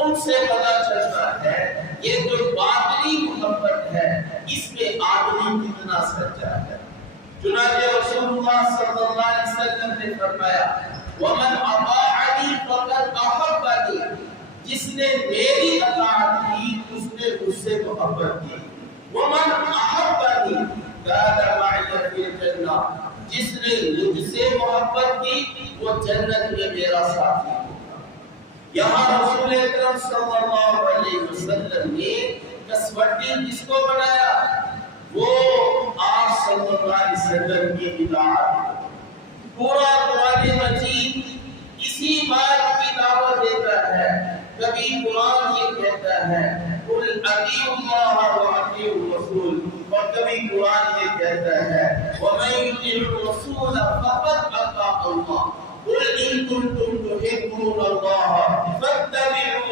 ان سے پتہ چلتا ہے یہ جو باطنی محبت ہے اس میں آدمی کتنا سچا ہے۔ چنانچہ رسول اللہ صلی اللہ علیہ وسلم نے فرمایا وَمَنْ أَطَاعَنِي فَقَدْ أَحَبَّنِي، جس نے میری اطاعت کی اس نے مجھ سے محبت کی۔ وَمَنْ أَحَبَّنِي كَانَ مَعِيَ فِي الْجَنَّةِ، جس نے مجھ سے محبت کی وہ جنت میں میرا ساتھی ہوگا۔ یہاں رسول اکرم صلی اللہ علیہ وسلم نے کسوٹی کس کو بنایا؟ وہ آپ صلی اللہ علیہ وسلم کی اطاعت۔ پورا قرآن مجید اسی بات کی دعوت دیتا ہے۔ کبھی قرآن یہ کہتا ہے قُلْ أَطِیعُوا اللَّهَ وَأَطِیعُوا الرَّسُولَ، اور کبھی قرآن یہ کہتا ہے وَمَن يُطِعِ الرَّسُولَ فَقَدْ أَطَاعَ اللَّهَ قُلْ إِن كُنتُمْ تُحِبُّونَ اللَّهَ فَاتَّبِعُونِ